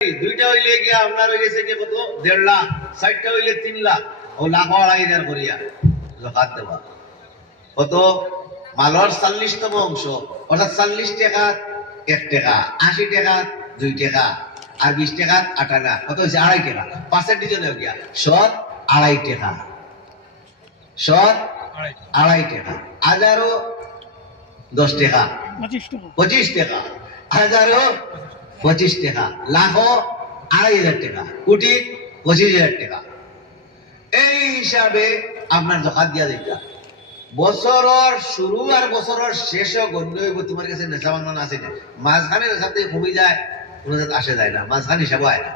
দুইটা হইলে গিয়া আপনার হয়ে গেছে কি কত 1.5 লাখ, 60টা হইলে 3 লাখ, ও লাখ আড়াই হাজার করিয়া যাকাত দেওয়া। কত মালর 40তম অংশ, অর্থাৎ 40 টাকা 1 টাকা, 80 টাকা 2 টাকা, আর 20 টাকা 8 আনা, কত হয়েছে 2.5 টাকা। পার্সেন্টেজ হয়ে গিয়া সৎ 2.5 টাকা, সৎ 2.5 টাকা, হাজারও 10 টাকা, 25 টাকা, হাজারও 25 টাকা, লাখও 2.5 টাকা, কোটি 25,000 টাকা। এই হিসাবে আপনার জকাত দিয়া দিতা। বছরের শুরু আর বছরের শেষও গণ্য হইব তোমার কাছে নেশা বাংলা আছে না। মাঝখানে নেশা থেকে কমে যায়, কোনো জাত আসে যায় না, মাঝখানে হিসাব হয় না।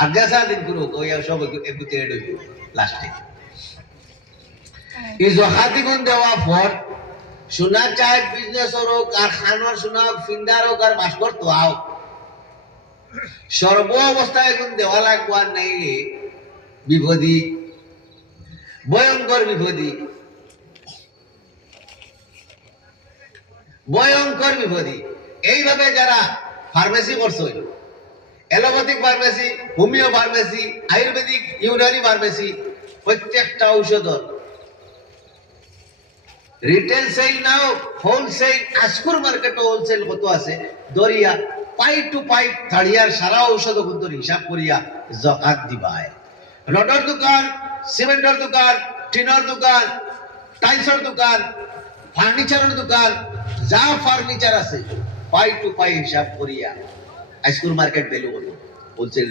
আর গেছা দিন করুক ওই সব একটু তেড়ে হইব লাস্টে। এই জকাতি গুণ দেওয়া পর সোনা চাই বিজনেস হোক আর খানোর সোনা হোক, ফিন্দার হোক আর বাসকর তো হোক, সর্ব অবস্থায় গুণ দেওয়া লাগবো। আর নাইলে বিপদী, ভয়ঙ্কর বিপদী, ভয়ঙ্কর বিপদী। এইভাবে যারা ফার্মেসি করছে, allopathic pharmacy, homeo pharmacy, Ayurvedic, Unani pharmacy, প্রত্যেকটা ঔষধ রিটেল সেল নাও, হোলসেল, আজকুর মার্কেট হোলসেল কত আছে দরিয়া পাইপ টু পাইপ থাড়িয়ার সারা ঔষধ কিন্তু হিসাব করিয়া জাকাত দিবায়। রডর দোকান, সিমেন্টের দোকান, টিনের দোকান, টাইলসের দোকান, ফার্নিচারের দোকান, যা ফার্নিচার আছে পাই টু পাই হিসাব করিয়া আজকুর মার্কেট ভ্যালু কত হোলসেল